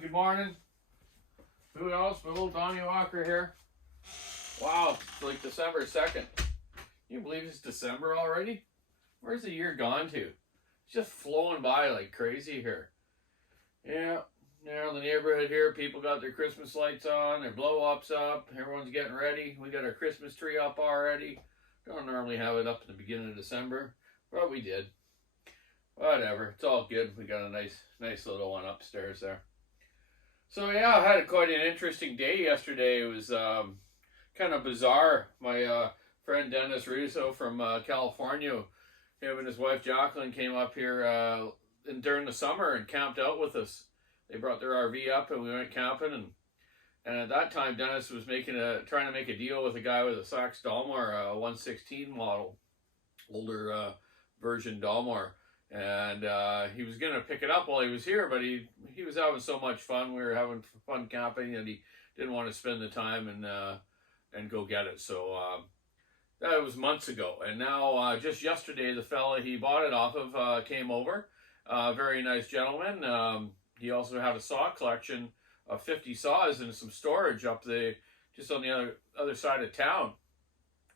Good morning. Who else? My little Donny Walker here. Wow, it's like December 2nd. Can you believe it's December already? Where's the year gone to? It's just flowing by like crazy here. Yeah, in the neighborhood here, people got their Christmas lights on, their blow-ups up, everyone's getting ready. We got our Christmas tree up already. Don't normally have it up in the beginning of December, but we did. Whatever, it's all good. We got a nice little one upstairs there. So yeah, I had quite an interesting day yesterday. It was kind of bizarre. My friend Dennis Russo from California, him and his wife Jacqueline came up here during the summer and camped out with us. They brought their RV up and we went camping, and at that time Dennis was trying to make a deal with a guy with a Saks Dolmar 116 model, older version Dolmar. And he was going to pick it up while he was here, but he was having so much fun. We were having fun camping, and he didn't want to spend the time and go get it. So that was months ago. And now just yesterday, the fella he bought it off of came over. Very nice gentleman. He also had a saw collection of 50 saws and some storage up just on the other side of town.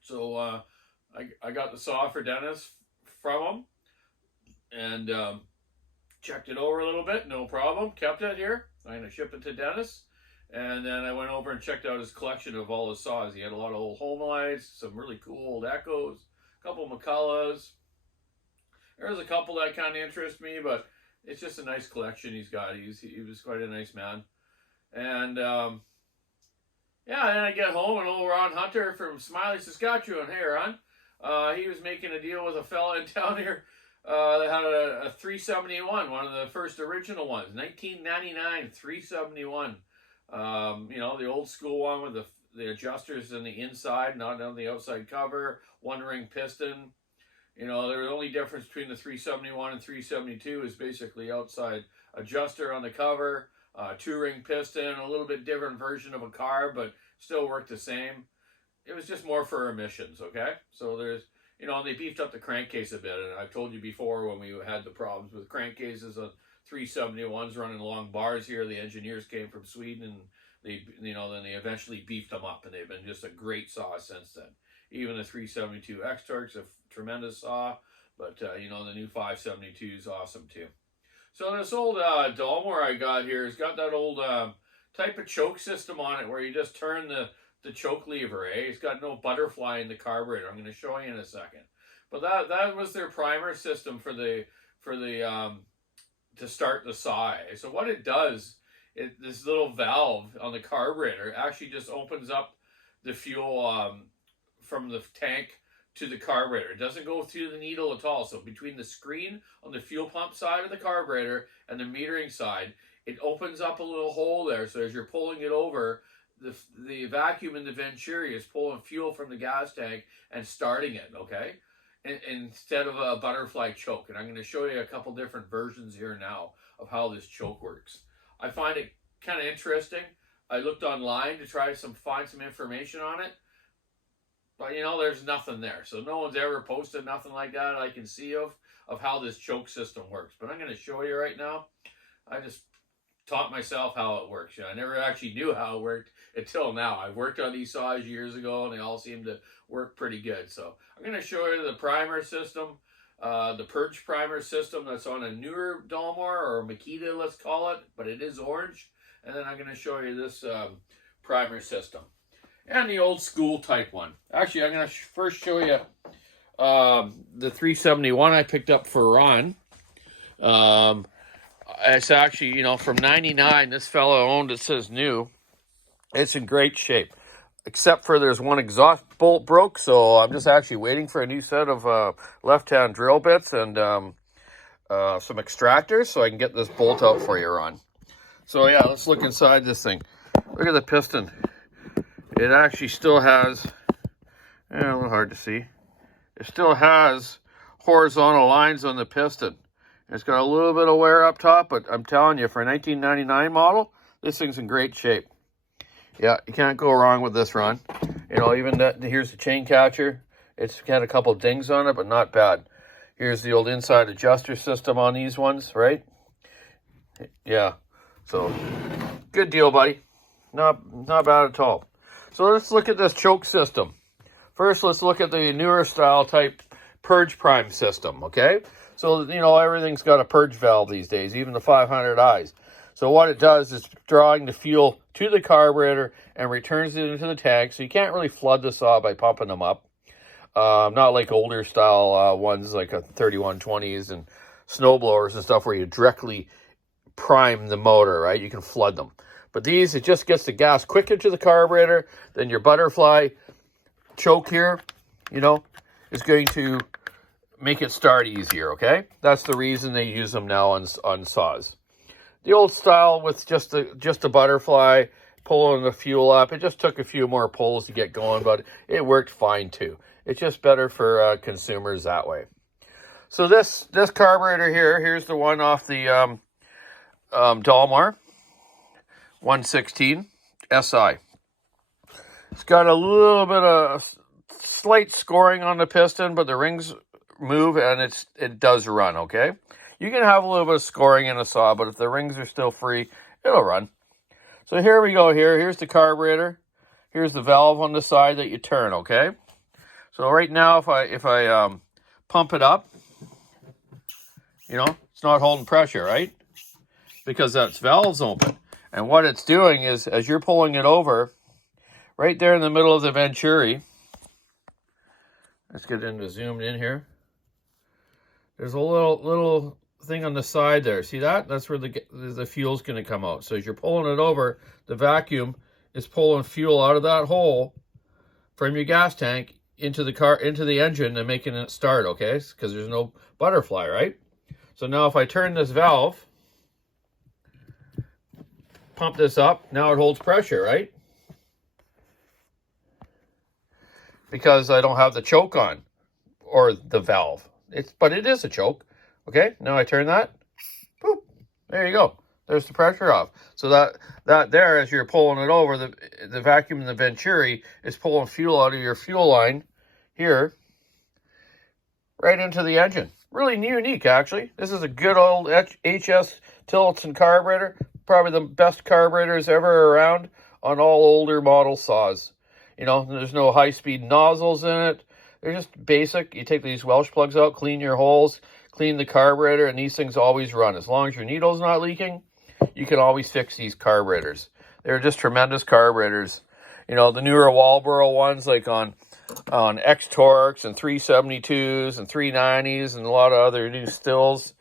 So I got the saw for Dennis from him. And checked it over a little bit, no problem, kept it here. I'm going to ship it to Dennis. And then I went over and checked out his collection of all his saws. He had a lot of old Homelites, some really cool old Echoes, a couple of McCulloughs. There was a couple that kind of interest me, but it's just a nice collection he's got. He was quite a nice man. And yeah, then I get home and old Ron Hunter from Smiley, Saskatchewan. Hey, Ron. He was making a deal with a fella in town here. They had a 371, one of the first original ones, 1999 371. The old school one with the adjusters in the inside, not on the outside cover, one ring piston. The only difference between the 371 and 372 is basically outside adjuster on the cover, two ring piston, a little bit different version of a carb, but still worked the same. It was just more for emissions, okay? So there's, and they beefed up the crankcase a bit. And I've told you before when we had the problems with crankcases on 371s running along bars here, the engineers came from Sweden and then they eventually beefed them up, and they've been just a great saw since then. Even the 372 X-Torque's a tremendous saw, but the new 572 is awesome too. So this old Dolmar I got here has got that old type of choke system on it where you just turn the choke lever, It's got no butterfly in the carburetor. I'm going to show you in a second. But that was their primer system for the to start the saw. So what it does, this little valve on the carburetor actually just opens up the fuel from the tank to the carburetor. It doesn't go through the needle at all. So between the screen on the fuel pump side of the carburetor and the metering side, it opens up a little hole there. So as you're pulling it over, the vacuum in the Venturi is pulling fuel from the gas tank and starting it, okay? Instead of a butterfly choke. And I'm going to show you a couple different versions here now of how this choke works. I find it kind of interesting. I looked online to try find some information on it. But, there's nothing there. So no one's ever posted nothing like that I can see of how this choke system works. But I'm going to show you right now. I just taught myself how it works. I never actually knew how it worked until now. I've worked on these saws years ago, and they all seem to work pretty good. So I'm going to show you the primer system, the purge primer system that's on a newer Dolmar, or Makita, let's call it, but it is orange. And then I'm going to show you this primer system and the old school type one. Actually, I'm going to first show you the 371 I picked up for Ron. It's actually, from 99, this fellow owned it, says new. It's in great shape, except for there's one exhaust bolt broke, so I'm just actually waiting for a new set of left-hand drill bits and some extractors so I can get this bolt out for you, Ron. So yeah, let's look inside this thing. Look at the piston. It actually still has, a little hard to see. It still has horizontal lines on the piston. It's got a little bit of wear up top, but I'm telling you, for a 1999 model, this thing's in great shape. Yeah, you can't go wrong with this, Ron. Even here's the chain catcher. It's got a couple dings on it, but not bad. Here's the old inside adjuster system on these ones, right? Yeah. So, good deal, buddy. Not bad at all. So let's look at this choke system. First, let's look at the newer style type purge prime system, okay? So, everything's got a purge valve these days, even the 500Is. So what it does is drawing the fuel to the carburetor and returns it into the tank. So you can't really flood the saw by pumping them up. Not like older style ones like a 3120s and snowblowers and stuff where you directly prime the motor, right? You can flood them. But these, it just gets the gas quicker to the carburetor than your butterfly choke here, is going to make it start easier, okay? That's the reason they use them now on saws. The old style with just the butterfly pulling the fuel up, it just took a few more pulls to get going, but it worked fine too. It's just better for consumers that way. So this carburetor here's the one off the Dolmar 116 SI. It's got a little bit of slight scoring on the piston, but the rings move and it does run, okay? You can have a little bit of scoring in a saw, but if the rings are still free, it'll run. So here we go here. Here's the carburetor. Here's the valve on the side that you turn, okay? So right now, if I pump it up, it's not holding pressure, right? Because that valve's open. And what it's doing is, as you're pulling it over, right there in the middle of the venturi, let's get into zoomed in here. There's a little thing on the side there. See that? That's where the fuel's going to come out. So as you're pulling it over, the vacuum is pulling fuel out of that hole from your gas tank into the engine and making it start, okay? Because there's no butterfly, right? So now if I turn this valve, pump this up, now it holds pressure, right? Because I don't have the choke on, or the valve. But it is a choke. Okay, now I turn that. Boop. There you go. There's the pressure off. So that there, as you're pulling it over, the vacuum in the venturi is pulling fuel out of your fuel line here, right into the engine. Really unique, actually. This is a good old HS Tillotson carburetor. Probably the best carburetors ever around on all older model saws. There's no high-speed nozzles in it. They're just basic. You take these Welsh plugs out, clean your holes, clean the carburetor, and these things always run. As long as your needle's not leaking, you can always fix these carburetors. They're just tremendous carburetors. The newer Walboro ones, like on X-Torques and 372s and 390s and a lot of other new stills,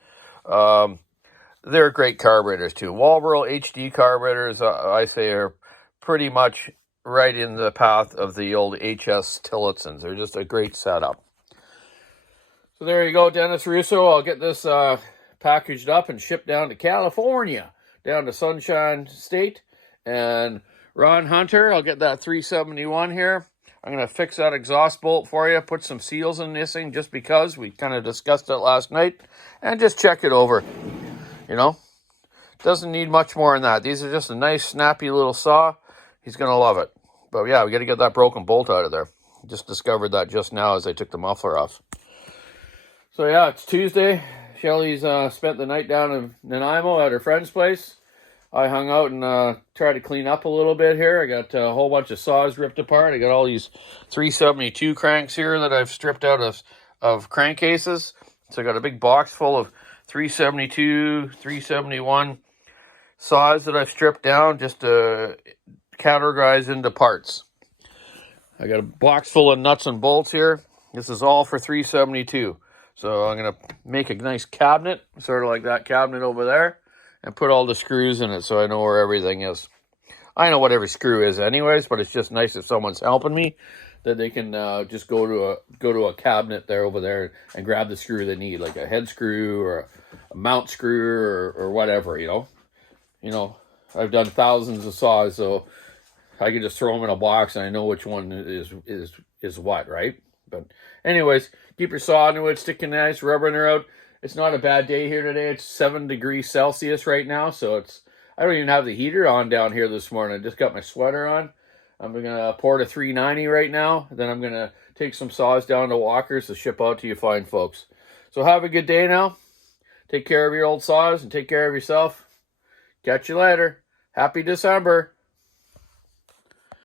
they're great carburetors too. Walboro HD carburetors, I say, are pretty much right in the path of the old HS Tillotsons. They're just a great setup. So there you go, Dennis Russo. I'll get this packaged up and shipped down to California, down to Sunshine State. And Ron Hunter, I'll get that 371 here. I'm going to fix that exhaust bolt for you, put some seals in this thing just because we kind of discussed it last night, and just check it over. Doesn't need much more than that. These are just a nice, snappy little saw. He's going to love it. But yeah, we got to get that broken bolt out of there. Just discovered that just now as I took the muffler off. So yeah, it's Tuesday. Shelly's spent the night down in Nanaimo at her friend's place. I hung out and tried to clean up a little bit here. I got a whole bunch of saws ripped apart. I got all these 372 cranks here that I've stripped out of crankcases. So I got a big box full of 372, 371 saws that I've stripped down just to categorize into parts. I got a box full of nuts and bolts here. This is all for 372. So I'm going to make a nice cabinet, sort of like that cabinet over there, and put all the screws in it so I know where everything is. I know what every screw is anyways, but it's just nice if someone's helping me that they can just go to a cabinet there over there and grab the screw they need, like a head screw or a mount screw or whatever, I've done thousands of saws, so I can just throw them in a box and I know which one is what, right? But anyways, keep your saw into it, sticking nice, rubbing her out. It's not a bad day here today. It's 7 degrees Celsius right now, so I don't even have the heater on down here this morning. I just got my sweater on. I'm going to pour to 390 right now. Then I'm going to take some saws down to Walker's to ship out to you fine folks. So have a good day now. Take care of your old saws and take care of yourself. Catch you later. Happy December.